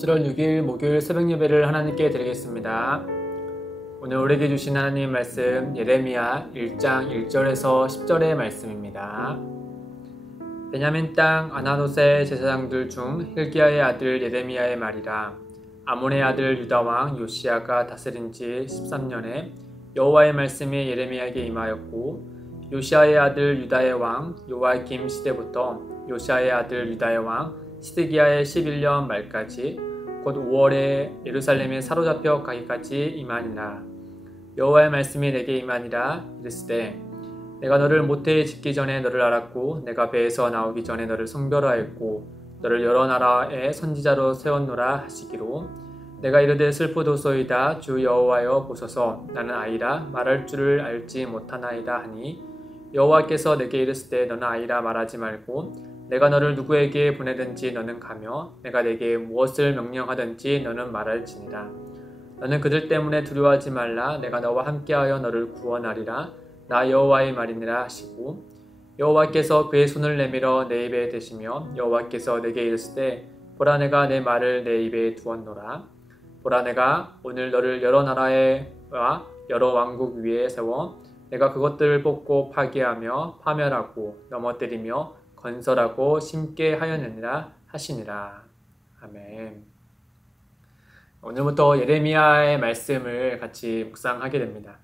7월 6일 목요일 새벽 예배를 하나님께 드리겠습니다. 오늘 우리에게 주신 하나님 말씀 예레미야 1장 1절에서 10절의 말씀입니다. 베냐민 땅 아나돗의 제사장들 중 hilkiya의 아들 예레미야의 말이라. 아몬의 아들 유다 왕 요시야가 다스린 지 13년에 여호와의 말씀이 예레미야에게 임하였고, 요시야의 아들 유다의 왕 요아김 시대부터 요시야의 아들 유다의 왕 시드기야의 11년 말까지 곧 5월에 예루살렘에 사로잡혀 가기까지 임하니라. 여호와의 말씀이 내게 임하니라. 이르시되 내가 너를 모태에 짓기 전에 너를 알았고, 내가 배에서 나오기 전에 너를 성별하였고, 너를 여러 나라의 선지자로 세웠노라 하시기로, 내가 이르되 슬프도소이다. 주 여호와여 보소서, 나는 아이라 말할 줄을 알지 못하나이다 하니, 여호와께서 내게 이르시되 너는 아이라 말하지 말고 내가 너를 누구에게 보내든지 너는 가며 내가 내게 무엇을 명령하든지 너는 말할지니라. 너는 그들 때문에 두려워하지 말라. 내가 너와 함께하여 너를 구원하리라. 나 여호와의 말이니라 하시고, 여호와께서 그의 손을 내밀어 내 입에 대시며 여호와께서 내게 이르시되 보라, 내가 내 말을 내 입에 두었노라. 보라, 내가 오늘 너를 여러 나라와 여러 왕국 위에 세워 내가 그것들을 뽑고 파괴하며 파멸하고 넘어뜨리며 건설하고 심게 하였느니라 하시니라. 아멘. 오늘부터 예레미야의 말씀을 같이 묵상하게 됩니다.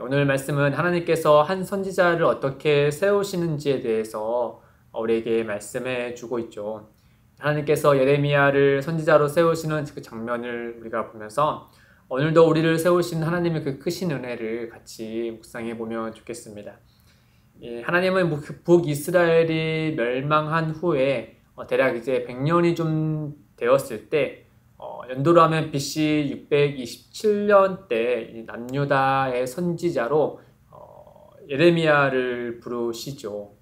오늘 말씀은 하나님께서 한 선지자를 어떻게 세우시는지에 대해서 우리에게 말씀해 주고 있죠. 하나님께서 예레미야를 선지자로 세우시는 그 장면을 우리가 보면서 오늘도 우리를 세우신 하나님의 그 크신 은혜를 같이 묵상해 보면 좋겠습니다. 하나님은 북이스라엘이 멸망한 후에 대략 이제 100년이 좀 되었을 때, 연도로 하면 BC 627년 때 남유다의 선지자로 예레미야를 부르시죠.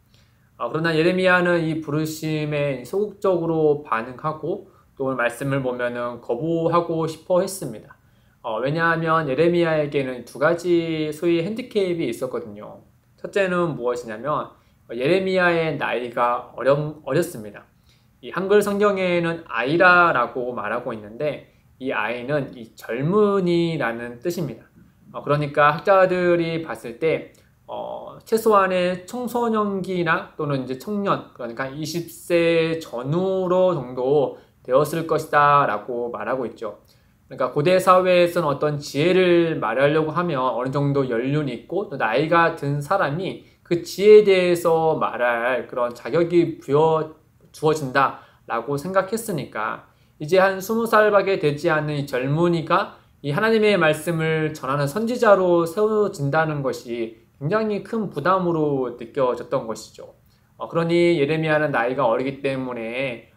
그러나 예레미야는 이 부르심에 소극적으로 반응하고 또 오늘 말씀을 보면은 거부하고 싶어 했습니다. 왜냐하면 예레미야에게는 두 가지 소위 핸디캡이 있었거든요. 첫째는 무엇이냐면 예레미야의 나이가 어렸습니다. 이 한글 성경에는 아이라라고 말하고 있는데 이 아이는 이 젊은이라는 뜻입니다. 그러니까 학자들이 봤을 때 최소한의 청소년기나 또는 이제 청년, 그러니까 20세 전후로 정도 되었을 것이다 라고 말하고 있죠. 그러니까 고대 사회에서는 어떤 지혜를 말하려고 하면 어느 정도 연륜이 있고 또 나이가 든 사람이 그 지혜에 대해서 말할 그런 자격이 주어진다 라고 생각했으니까, 이제 한 20살밖에 되지 않는 이 젊은이가 이 하나님의 말씀을 전하는 선지자로 세워진다는 것이 굉장히 큰 부담으로 느껴졌던 것이죠. 그러니 예레미야는 나이가 어리기 때문에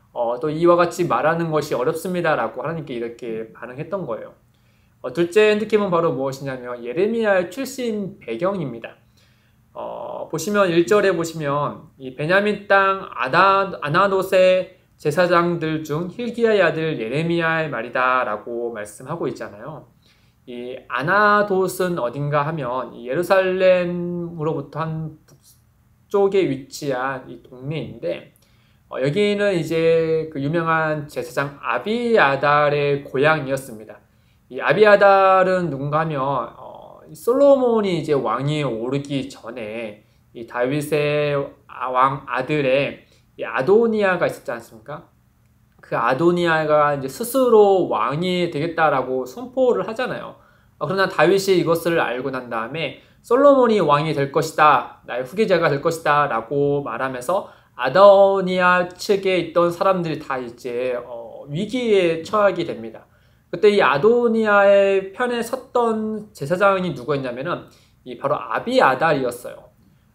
또 이와 같이 말하는 것이 어렵습니다 라고 하나님께 이렇게 반응했던 거예요. 둘째 핸디캡은 바로 무엇이냐면 예레미야의 출신 배경입니다. 보시면 1절에 보시면 이 베냐민 땅 아나돗의 제사장들 중 hilkiya의 아들 예레미야의 말이다 라고 말씀하고 있잖아요. 이 아나돗은 어딘가 하면 이 예루살렘으로부터 한 북쪽에 위치한 이 동네인데, 여기는 이제 그 유명한 제사장 아비아달의 고향이었습니다. 이 아비아달은 누군가 하면 솔로몬이 이제 왕위에 오르기 전에 이 다윗의 왕 아들의 이 아도니아가 있었지 않습니까? 그 아도니아가 이제 스스로 왕이 되겠다라고 선포를 하잖아요. 그러나 다윗이 이것을 알고 난 다음에 솔로몬이 왕이 될 것이다, 나의 후계자가 될 것이다 라고 말하면서 아도니아 측에 있던 사람들이 다 이제 위기에 처하게 됩니다. 그때 이 아도니아의 편에 섰던 제사장이 누구였냐면은 이 바로 아비아달이었어요.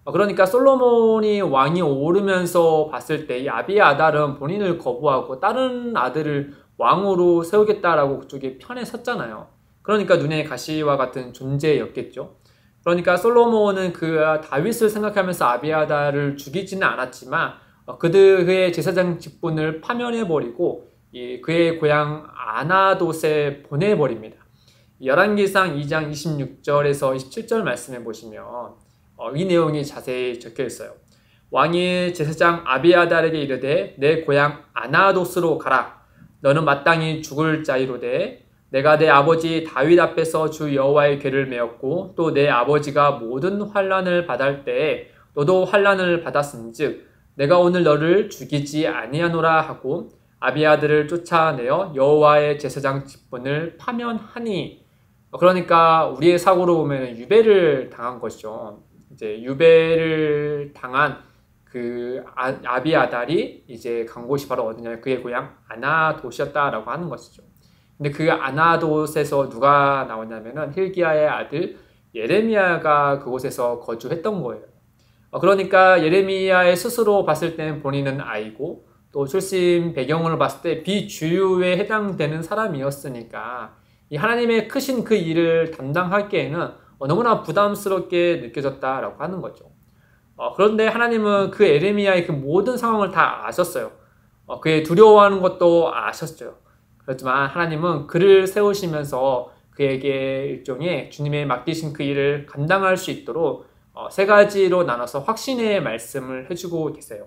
그러니까 솔로몬이 왕이 오르면서 봤을 때 이 아비아달은 본인을 거부하고 다른 아들을 왕으로 세우겠다라고 그쪽에 편에 섰잖아요. 그러니까 눈에 가시와 같은 존재였겠죠. 그러니까 솔로몬은 그 다윗을 생각하면서 아비아달을 죽이지는 않았지만 그의 제사장 직분을 파면해버리고 그의 고향 아나돗에 보내버립니다. 열왕기상 2장 26절에서 27절 말씀해 보시면 이 내용이 자세히 적혀 있어요. 왕이 제사장 아비아달에게 이르되 내 고향 아나돗으로 가라. 너는 마땅히 죽을 자이로되 내가 내 아버지 다윗 앞에서 주 여호와의 궤를 메었고 또 내 아버지가 모든 환난을 받을 때에 너도 환난을 받았은즉 내가 오늘 너를 죽이지 아니하노라 하고 아비아들을 쫓아내어 여호와의 제사장 직분을 파면하니. 그러니까 우리의 사고로 보면 유배를 당한 것이죠. 이제 유배를 당한 그 아비아달이 이제 간 곳이 바로 어디냐, 그의 고향 아나돗이었다라고 하는 것이죠. 근데 그 아나돗에서 누가 나왔냐면은 hil기야의 아들 예레미야가 그곳에서 거주했던 거예요. 그러니까 예레미야의 스스로 봤을 때는 본인은 아이고 또 출신 배경을 봤을 때 비주류에 해당되는 사람이었으니까 이 하나님의 크신 그 일을 담당하기에는 너무나 부담스럽게 느껴졌다라고 하는 거죠. 그런데 하나님은 그 예레미야의 그 모든 상황을 다 아셨어요. 그의 두려워하는 것도 아셨죠. 그렇지만 하나님은 그를 세우시면서 그에게 일종의 주님의 맡기신 그 일을 감당할 수 있도록 세 가지로 나눠서 확신의 말씀을 해주고 계세요.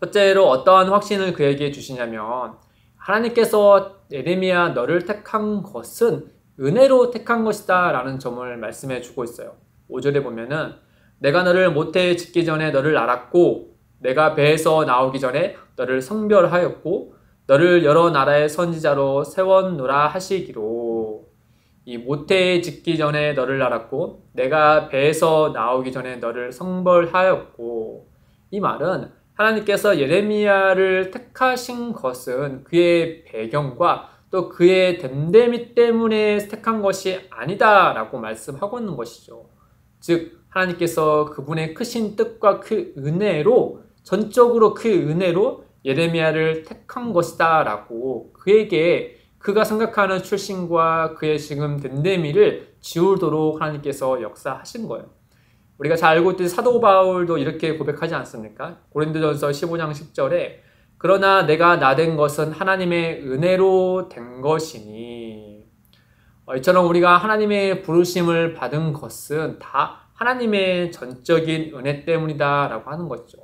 첫째로 어떠한 확신을 그에게 주시냐면 하나님께서 예레미야 너를 택한 것은 은혜로 택한 것이다 라는 점을 말씀해 주고 있어요. 5절에 보면은 내가 너를 모태에 짓기 전에 너를 알았고 내가 배에서 나오기 전에 너를 성별하였고 너를 여러 나라의 선지자로 세웠노라 하시기로. 이 모태에 짓기 전에 너를 알았고 내가 배에서 나오기 전에 너를 성별하였고. 이 말은 하나님께서 예레미야를 택하신 것은 그의 배경과 또 그의 됨됨이 때문에 택한 것이 아니다 라고 말씀하고 있는 것이죠. 즉 하나님께서 그분의 크신 뜻과 그 은혜로 전적으로 그 은혜로 예레미야를 택한 것이다 라고 그에게 그가 생각하는 출신과 그의 지금 됨됨이를 지우도록 하나님께서 역사하신 거예요. 우리가 잘 알고 있듯이 사도 바울도 이렇게 고백하지 않습니까? 고린도전서 15장 10절에 그러나 내가 나된 것은 하나님의 은혜로 된 것이니. 이처럼 우리가 하나님의 부르심을 받은 것은 다 하나님의 전적인 은혜 때문이다 라고 하는 거죠.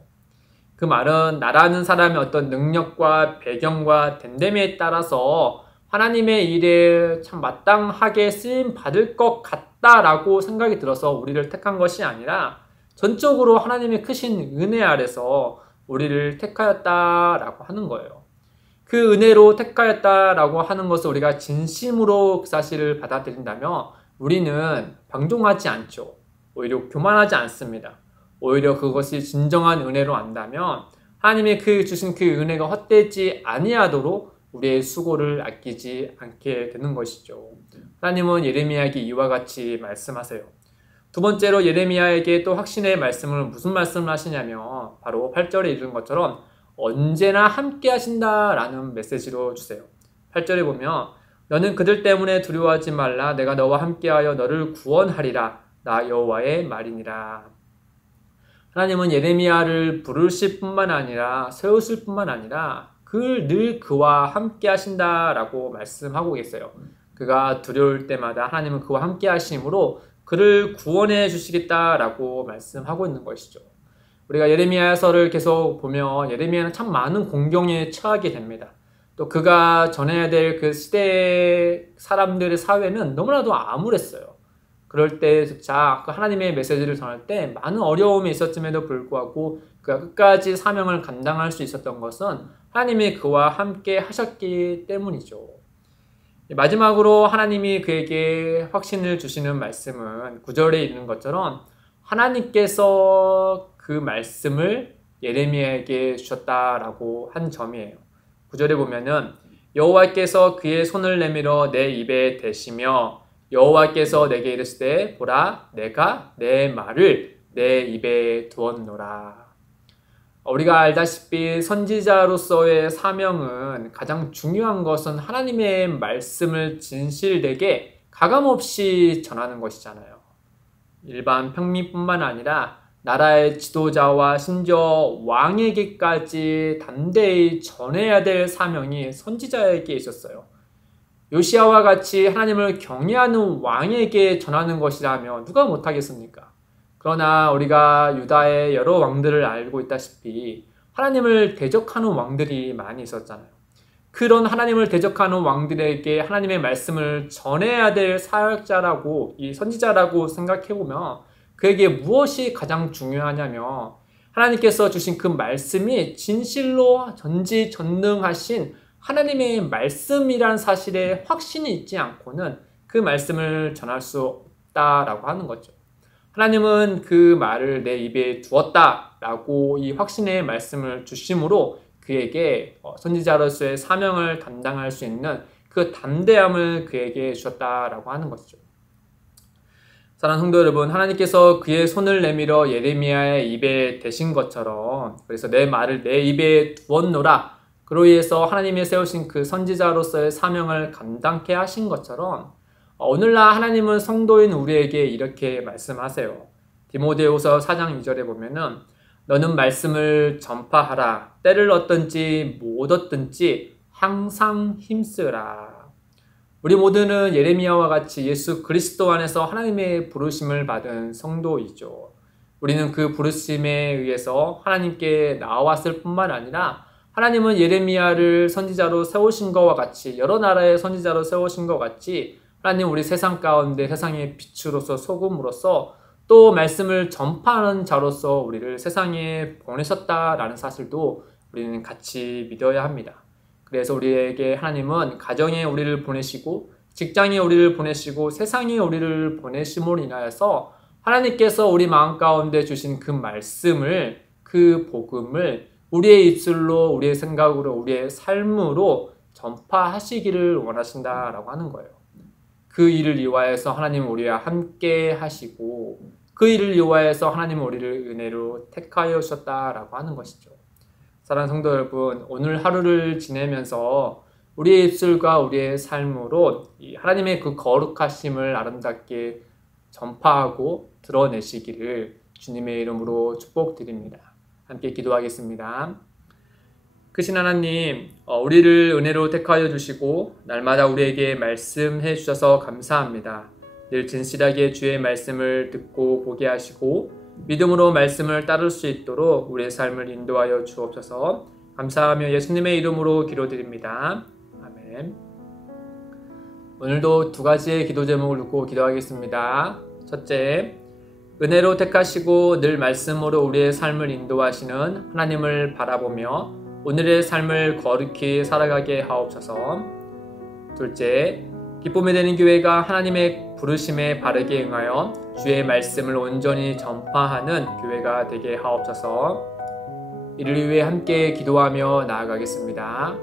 그 말은 나라는 사람의 어떤 능력과 배경과 됨됨이에 따라서 하나님의 일에 참 마땅하게 쓰임 받을 것 같다라고 생각이 들어서 우리를 택한 것이 아니라 전적으로 하나님의 크신 은혜 아래서 우리를 택하였다라고 하는 거예요. 그 은혜로 택하였다라고 하는 것을 우리가 진심으로 그 사실을 받아들인다면 우리는 방종하지 않죠. 오히려 교만하지 않습니다. 오히려 그것이 진정한 은혜로 안다면 하나님의 그 주신 그 은혜가 헛되지 아니하도록 우리의 수고를 아끼지 않게 되는 것이죠. 하나님은 예레미야에게 이와 같이 말씀하세요. 두 번째로 예레미야에게 또 확신의 말씀을 무슨 말씀을 하시냐면 바로 8절에 이른 것처럼 언제나 함께 하신다라는 메시지로 주세요. 8절에 보면 너는 그들 때문에 두려워하지 말라. 내가 너와 함께하여 너를 구원하리라. 나 여호와의 말이니라. 하나님은 예레미야를 부르실 뿐만 아니라 세우실 뿐만 아니라 늘 그와 함께 하신다라고 말씀하고 계세요. 그가 두려울 때마다 하나님은 그와 함께 하심으로 그를 구원해 주시겠다라고 말씀하고 있는 것이죠. 우리가 예레미야서를 계속 보면 예레미야는 참 많은 공경에 처하게 됩니다. 또 그가 전해야 될 그 시대 사람들의 사회는 너무나도 암울했어요. 그럴 때조차 그 하나님의 메시지를 전할 때 많은 어려움이 있었음에도 불구하고 그가 끝까지 사명을 감당할 수 있었던 것은 하나님이 그와 함께 하셨기 때문이죠. 마지막으로 하나님이 그에게 확신을 주시는 말씀은 9절에 있는 것처럼 하나님께서 그 말씀을 예레미야에게 주셨다라고 한 점이에요. 9절에 보면은 여호와께서 그의 손을 내밀어 내 입에 대시며 여호와께서 내게 이르시되 보라 내가 내 말을 내 입에 두었노라. 우리가 알다시피 선지자로서의 사명은 가장 중요한 것은 하나님의 말씀을 진실되게 가감없이 전하는 것이잖아요. 일반 평민뿐만 아니라 나라의 지도자와 심지어 왕에게까지 담대히 전해야 될 사명이 선지자에게 있었어요. 요시야와 같이 하나님을 경외하는 왕에게 전하는 것이라면 누가 못하겠습니까? 그러나 우리가 유다의 여러 왕들을 알고 있다시피 하나님을 대적하는 왕들이 많이 있었잖아요. 그런 하나님을 대적하는 왕들에게 하나님의 말씀을 전해야 될 사역자라고, 이 선지자라고 생각해보면 그에게 무엇이 가장 중요하냐면 하나님께서 주신 그 말씀이 진실로 전지전능하신 하나님의 말씀이란 사실에 확신이 있지 않고는 그 말씀을 전할 수 없다라고 하는 거죠. 하나님은 그 말을 내 입에 두었다라고 이 확신의 말씀을 주심으로 그에게 선지자로서의 사명을 담당할 수 있는 그 담대함을 그에게 주셨다라고 하는 것이죠. 사랑하는 성도 여러분, 하나님께서 그의 손을 내밀어 예레미야의 입에 대신 것처럼, 그래서 내 말을 내 입에 두었노라, 그로 인해서 하나님이 세우신 그 선지자로서의 사명을 감당케 하신 것처럼 오늘날 하나님은 성도인 우리에게 이렇게 말씀하세요. 디모데후서 4장 2절에 보면은 너는 말씀을 전파하라. 때를 얻든지 못 얻든지 항상 힘쓰라. 우리 모두는 예레미야와 같이 예수 그리스도 안에서 하나님의 부르심을 받은 성도이죠. 우리는 그 부르심에 의해서 하나님께 나아왔을 뿐만 아니라 하나님은 예레미야를 선지자로 세우신 것과 같이, 여러 나라의 선지자로 세우신 것 같이 하나님 우리 세상 가운데 세상의 빛으로서 소금으로서 또 말씀을 전파하는 자로서 우리를 세상에 보내셨다라는 사실도 우리는 같이 믿어야 합니다. 그래서 우리에게 하나님은 가정에 우리를 보내시고 직장에 우리를 보내시고 세상에 우리를 보내심으로 인하여서 하나님께서 우리 마음 가운데 주신 그 말씀을, 그 복음을 우리의 입술로, 우리의 생각으로, 우리의 삶으로 전파하시기를 원하신다라고 하는 거예요. 그 일을 위하여서 하나님은 우리와 함께 하시고 그 일을 위하여서 하나님은 우리를 은혜로 택하여 주셨다라고 하는 것이죠. 사랑하는 성도 여러분, 오늘 하루를 지내면서 우리의 입술과 우리의 삶으로 이 하나님의 그 거룩하심을 아름답게 전파하고 드러내시기를 주님의 이름으로 축복드립니다. 함께 기도하겠습니다. 크신 하나님, 우리를 은혜로 택하여 주시고 날마다 우리에게 말씀해 주셔서 감사합니다. 늘 진실하게 주의 말씀을 듣고 보게 하시고 믿음으로 말씀을 따를 수 있도록 우리의 삶을 인도하여 주옵소서. 감사하며 예수님의 이름으로 기도드립니다. 아멘. 오늘도 두 가지의 기도 제목을 놓고 기도하겠습니다. 첫째, 은혜로 택하시고 늘 말씀으로 우리의 삶을 인도하시는 하나님을 바라보며 오늘의 삶을 거룩히 살아가게 하옵소서. 둘째, 기쁨이 되는 교회가 하나님의 부르심에 바르게 응하여 주의 말씀을 온전히 전파하는 교회가 되게 하옵소서. 이를 위해 함께 기도하며 나아가겠습니다.